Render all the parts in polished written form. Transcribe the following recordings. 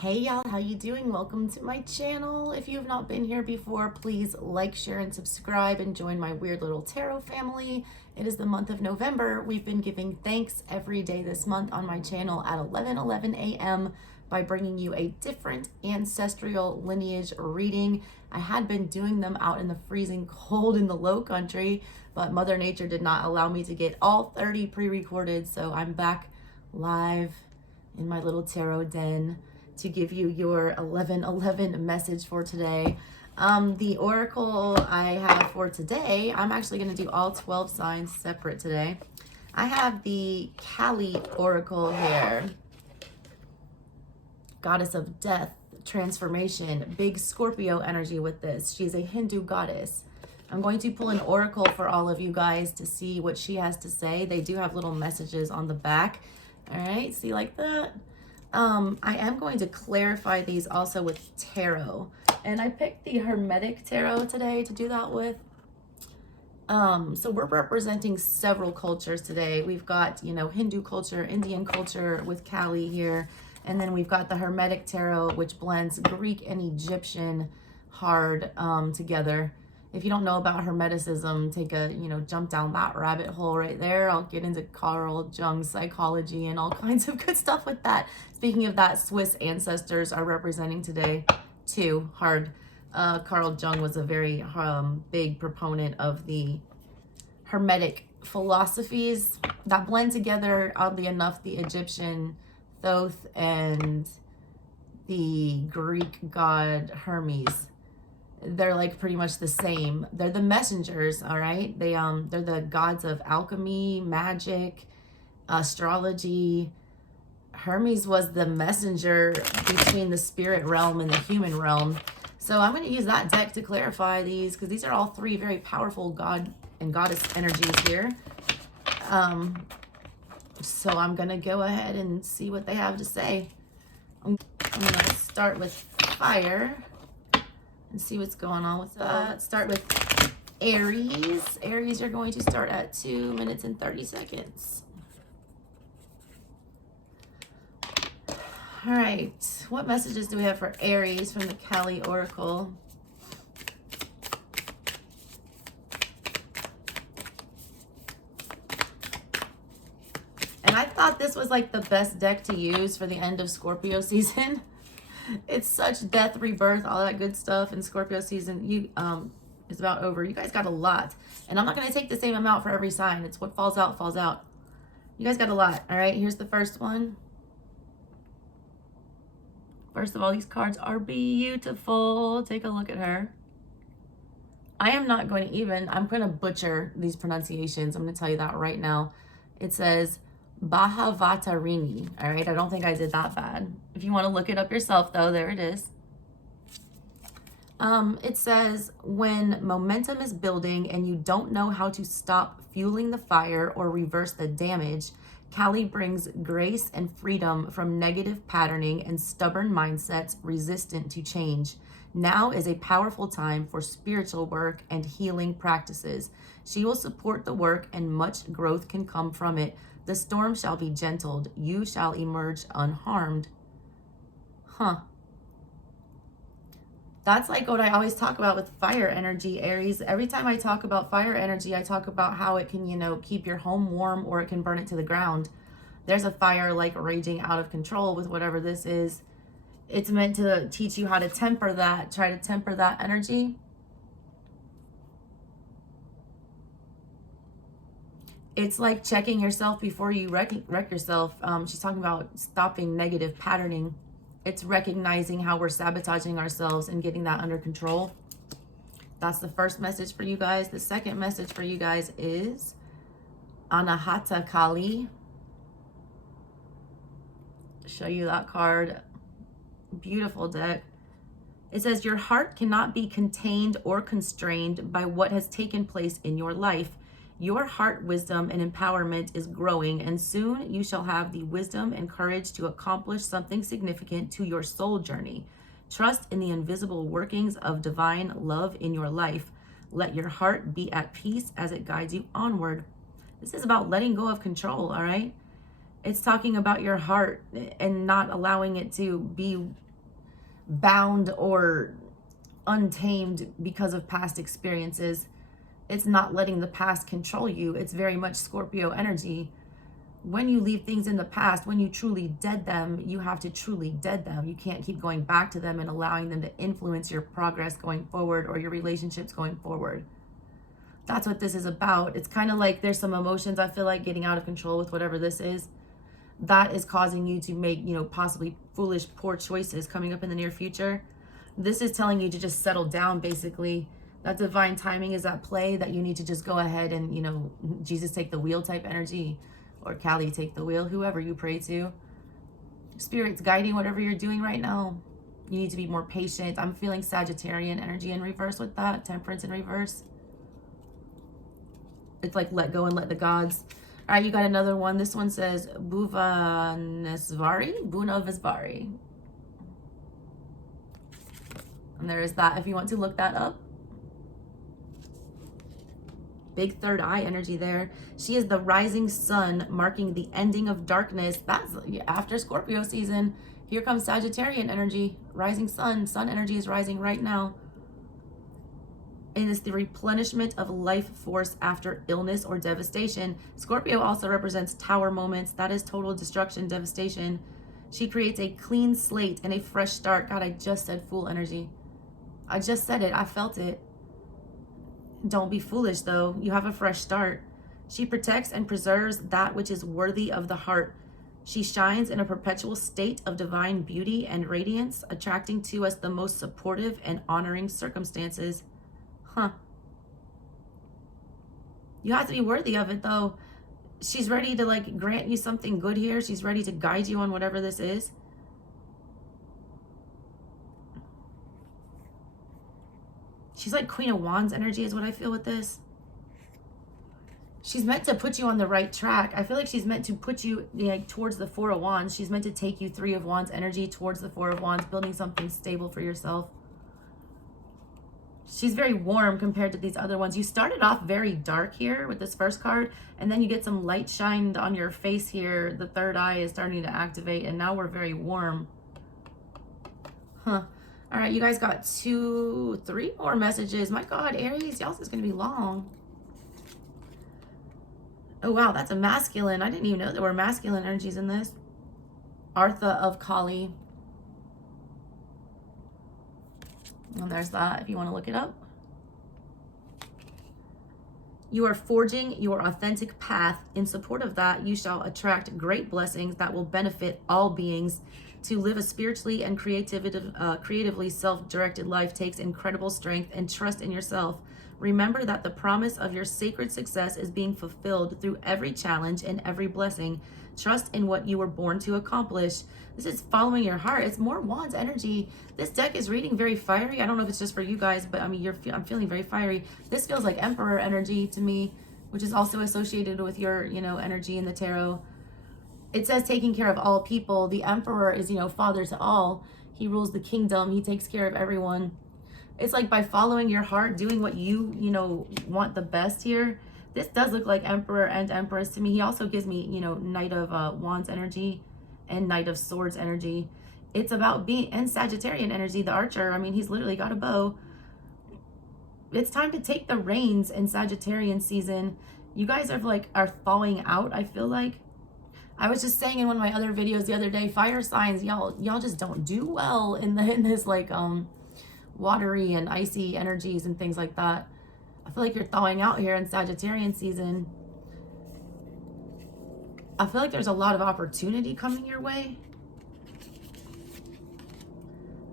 Hey y'all, how you doing? Welcome to my channel. If you have not been here before, please like, share, and subscribe and join my weird little tarot family. It is the month of November. We've been giving thanks every day this month on my channel at 11:11 a.m. by bringing you a different ancestral lineage reading. I had been doing them out in the freezing cold in the low country, but Mother Nature did not allow me to get all 30 pre-recorded, so I'm back live in my little tarot den to give you your 11:11 message for today. The oracle I have for today, I'm actually going to do all 12 signs separate today. I have the Kali oracle here. Goddess of death, transformation, big Scorpio energy with this. She's a Hindu goddess. I'm going to pull an oracle for all of you guys to see what she has to say. They do have little messages on the back. All right, see like that? I am going to clarify these also with tarot, and I picked the Hermetic tarot today to do that with. So we're representing several cultures today. We've got, Hindu culture, Indian culture with Kali here, and then we've got the Hermetic tarot, which blends Greek and Egyptian hard together. If you don't know about Hermeticism, take a, jump down that rabbit hole right there. I'll get into Carl Jung's psychology and all kinds of good stuff with that. Speaking of that, Swiss ancestors are representing today too, hard. Carl Jung was a very big proponent of the Hermetic philosophies that blend together, oddly enough, the Egyptian Thoth and the Greek god Hermes. They're like pretty much the same. They're the messengers, all right? They're the gods of alchemy, magic, astrology. Hermes was the messenger between the spirit realm and the human realm. So I'm going to use that deck to clarify these, because these are all three very powerful god and goddess energies here. So I'm going to go ahead and see what they have to say. I'm going to start with fire and see what's going on with that. Start with Aries. Aries, you're going to start at 2 minutes and 30 seconds. All right, what messages do we have for Aries from the Kali Oracle? And I thought this was like the best deck to use for the end of Scorpio season. It's such death, rebirth, all that good stuff. And Scorpio season is about over. You guys got a lot. And I'm not going to take the same amount for every sign. It's what falls out, falls out. You guys got a lot. All right, here's the first one. First of all, these cards are beautiful. Take a look at her. I am not going to even, I'm going to butcher these pronunciations. I'm going to tell you that right now. It says Bhagavatarini. All right, I don't think I did that bad. If you want to look it up yourself, though, there it is. It says, when momentum is building and you don't know how to stop fueling the fire or reverse the damage, Kali brings grace and freedom from negative patterning and stubborn mindsets resistant to change. Now is a powerful time for spiritual work and healing practices. She will support the work and much growth can come from it. The storm shall be gentled. You shall emerge unharmed. That's like what I always talk about with fire energy, Aries. Every time I talk about fire energy, I talk about how it can, keep your home warm or it can burn it to the ground. There's a fire like raging out of control with whatever this is. It's meant to teach you how to temper that, try to temper that energy. It's like checking yourself before you wreck yourself. She's talking about stopping negative patterning. It's recognizing how we're sabotaging ourselves and getting that under control. That's the first message for you guys. The second message for you guys is Anahata Kali. Show you that card. Beautiful deck. It says, your heart cannot be contained or constrained by what has taken place in your life. Your heart wisdom and empowerment is growing, and soon you shall have the wisdom and courage to accomplish something significant to your soul journey. Trust in the invisible workings of divine love in your life. Let your heart be at peace as it guides you onward. This is about letting go of control, all right? It's talking about your heart and not allowing it to be bound or untamed because of past experiences. It's not letting the past control you. It's very much Scorpio energy. When you leave things in the past, when you truly dead them, you have to truly dead them. You can't keep going back to them and allowing them to influence your progress going forward or your relationships going forward. That's what this is about. It's kind of like there's some emotions, I feel like, getting out of control with whatever this is. That is causing you to make, possibly foolish, poor choices coming up in the near future. This is telling you to just settle down, basically. That divine timing is at play, that you need to just go ahead and, Jesus take the wheel type energy, or Kali take the wheel, whoever you pray to. Spirit's guiding whatever you're doing right now. You need to be more patient. I'm feeling Sagittarian energy in reverse with that, Temperance in reverse. It's like let go and let the gods. All right, you got another one. This one says Buna And there is that if you want to look that up. Big third eye energy there. She is the rising sun, marking the ending of darkness. That's after Scorpio season. Here comes Sagittarian energy, rising sun. Sun energy is rising right now. And it's the replenishment of life force after illness or devastation. Scorpio also represents tower moments. That is total destruction, devastation. She creates a clean slate and a fresh start. God, I just said fool energy. I just said it. I felt it. Don't be foolish, though. You have a fresh start. She protects and preserves that which is worthy of the heart. She shines in a perpetual state of divine beauty and radiance, attracting to us the most supportive and honoring circumstances. You have to be worthy of it, though. She's ready to grant you something good here. She's ready to guide you on whatever this is. She's like Queen of Wands energy is what I feel with this. She's meant to put you on the right track. I feel like she's meant to put you towards the Four of Wands. She's meant to take you Three of Wands energy towards the Four of Wands, building something stable for yourself. She's very warm compared to these other ones. You started off very dark here with this first card, and then you get some light shined on your face here. The third eye is starting to activate, and now we're very warm. All right, you guys got 3 more messages. My God, Aries, y'all's is going to be long. Oh, wow, that's a masculine. I didn't even know there were masculine energies in this. Artha of Kali. And there's that if you want to look it up. You are forging your authentic path. In support of that, you shall attract great blessings that will benefit all beings. To live a spiritually and creatively self-directed life takes incredible strength and trust in yourself. Remember that the promise of your sacred success is being fulfilled through every challenge and every blessing. Trust in what you were born to accomplish. This is following your heart. It's more Wands energy. This deck is reading very fiery. I don't know if it's just for you guys, but I mean, I'm feeling very fiery. This feels like Emperor energy to me, which is also associated with your, energy in the tarot. It says taking care of all people. The Emperor is, father to all. He rules the kingdom. He takes care of everyone. It's like by following your heart, doing what you, want the best here. This does look like Emperor and Empress to me. He also gives me, Knight of Wands energy and Knight of Swords energy. It's about being, and Sagittarian energy, the archer. I mean, he's literally got a bow. It's time to take the reins in Sagittarian season. You guys are thawing out, I feel like. I was just saying in one of my other videos the other day, fire signs, y'all just don't do well in this watery and icy energies and things like that. I feel like you're thawing out here in Sagittarian season. I feel like there's a lot of opportunity coming your way.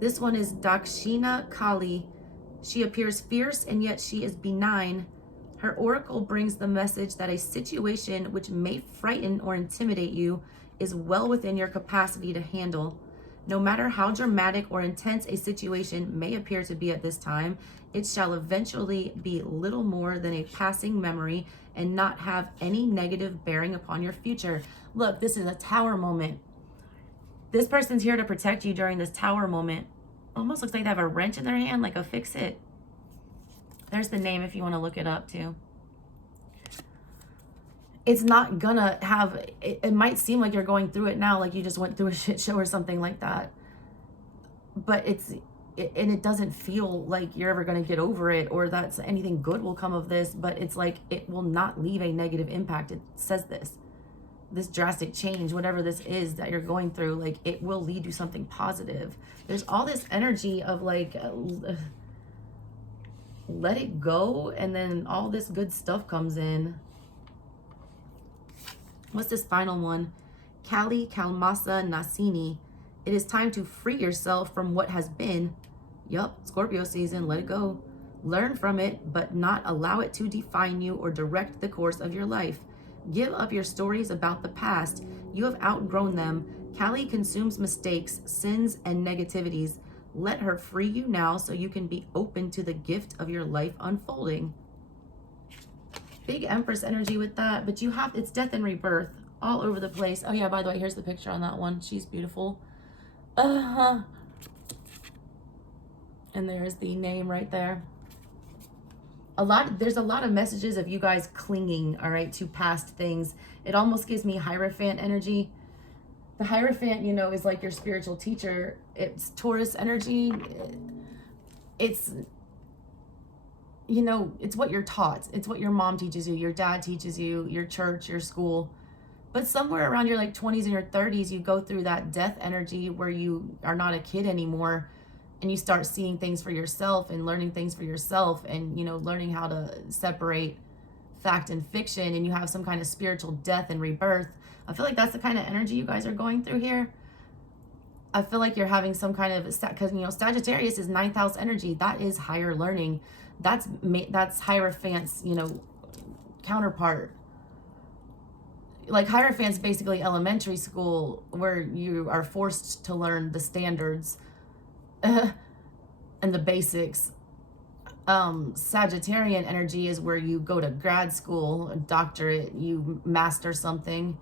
This one is Dakshina Kali. She appears fierce and yet she is benign. Her oracle brings the message that a situation which may frighten or intimidate you is well within your capacity to handle. No matter how dramatic or intense a situation may appear to be at this time, it shall eventually be little more than a passing memory and not have any negative bearing upon your future. Look, this is a tower moment. This person's here to protect you during this tower moment. Almost looks like they have a wrench in their hand, like a fix it. There's the name if you want to look it up too. It's not gonna have, it might seem like you're going through it now, like you just went through a shit show or something like that. but and it doesn't feel like you're ever going to get over it or that anything good will come of this, but it's like it will not leave a negative impact. It says this drastic change, whatever this is that you're going through, like it will lead to something positive. There's all this energy of like let it go, and then all this good stuff comes in. What's this final one? Kali Kalmasa Nasini. It is time to free yourself from what has been. Yup, Scorpio season, let it go. Learn from it, but not allow it to define you or direct the course of your life. Give up your stories about the past. You have outgrown them. Kali consumes mistakes, sins, and negativities. Let her free you now so you can be open to the gift of your life unfolding. Big Empress energy with that, but you have, it's death and rebirth all over the place. Oh yeah, by the way, here's the picture on that one. She's beautiful. And there's the name right there. There's a lot of messages of you guys clinging, all right, to past things. It almost gives me Hierophant energy. The Hierophant, you know, is like your spiritual teacher. It's Taurus energy. It's, you know, it's what you're taught. It's what your mom teaches you, your dad teaches you, your church, your school. But somewhere around your like 20s and your 30s, you go through that death energy where you are not a kid anymore, and you start seeing things for yourself and learning things for yourself, and, you know, learning how to separate fact and fiction, and you have some kind of spiritual death and rebirth. I feel like that's the kind of energy you guys are going through here. I feel like you're having some kind of, because, you know, Sagittarius is 9th house energy. That is higher learning. That's Hierophant's, you know, counterpart. Like Hierophant's basically elementary school where you are forced to learn the standards and the basics. Sagittarian energy is where you go to grad school, a doctorate, you master something.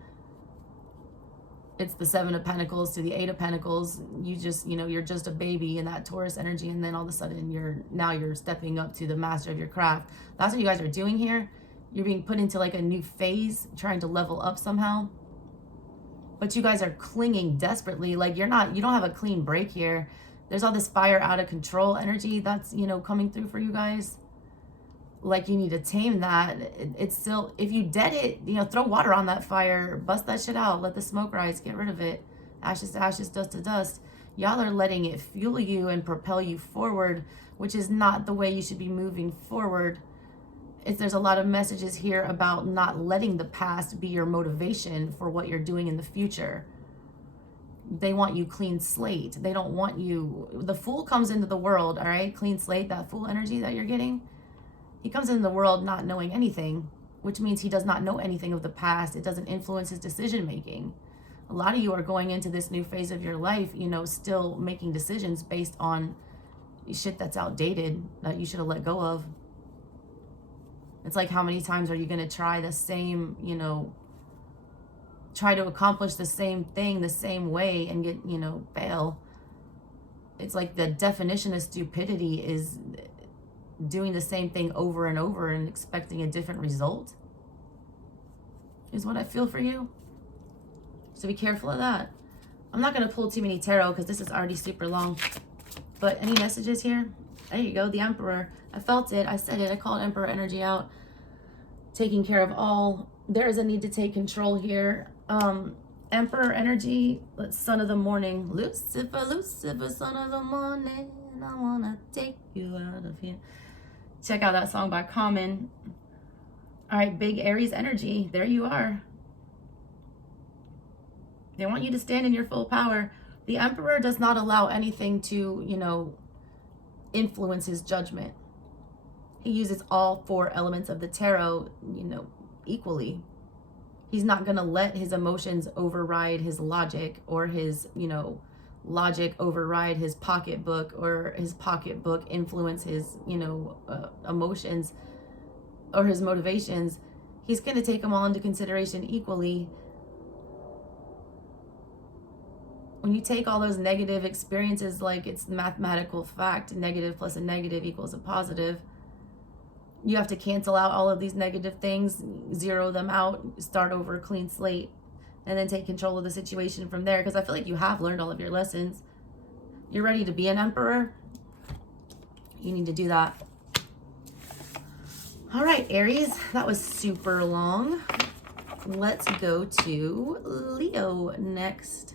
It's the 7 of Pentacles to the 8 of Pentacles. You just, you know, you're just a baby in that Taurus energy, and then all of a sudden you're stepping up to the master of your craft. That's what you guys are doing here. You're being put into like a new phase, trying to level up somehow. But you guys are clinging desperately. Like you don't have a clean break here. There's all this fire out of control energy that's, you know, coming through for you guys. Like you need to tame that. It's still, if you dead it, you know, throw water on that fire, bust that shit out, let the smoke rise, get rid of it. Ashes to ashes, dust to dust. Y'all are letting it fuel you and propel you forward, which is not the way you should be moving forward. There's a lot of messages here about not letting the past be your motivation for what you're doing in the future. They want you clean slate. They don't want you, the Fool comes into the world, all right? Clean slate, that Fool energy that you're getting. He comes into the world not knowing anything, which means he does not know anything of the past. It doesn't influence his decision making. A lot of you are going into this new phase of your life, you know, still making decisions based on shit that's outdated that you should have let go of. It's like, how many times are you going to try the same, you know, try to accomplish the same thing the same way and get, you know, fail? It's like the definition of stupidity is doing the same thing over and over and expecting a different result, is what I feel for you. So be careful of that. I'm not going to pull too many tarot because this is already super long. But any messages here? There you go, the Emperor. I felt it. I said it. I called Emperor energy out. Taking care of all. There is a need to take control here. Emperor energy, son of the morning. Lucifer, Lucifer, son of the morning. I want to take you out of here. Check out that song by Common. All right, big Aries energy. There you are. They want you to stand in your full power. The Emperor does not allow anything to, you know, influence his judgment. He uses all 4 elements of the tarot, you know, equally. He's not going to let his emotions override his logic, or his, you know, logic override his pocketbook, or his pocketbook influence his, you know, emotions or his motivations. He's going to take them all into consideration equally. When you take all those negative experiences, like it's mathematical fact, negative plus a negative equals a positive, you have to cancel out all of these negative things, zero them out, start over, clean slate, and then take control of the situation from there. Because I feel like you have learned all of your lessons. You're ready to be an emperor. You need to do that. All right, Aries, that was super long. Let's go to Leo next.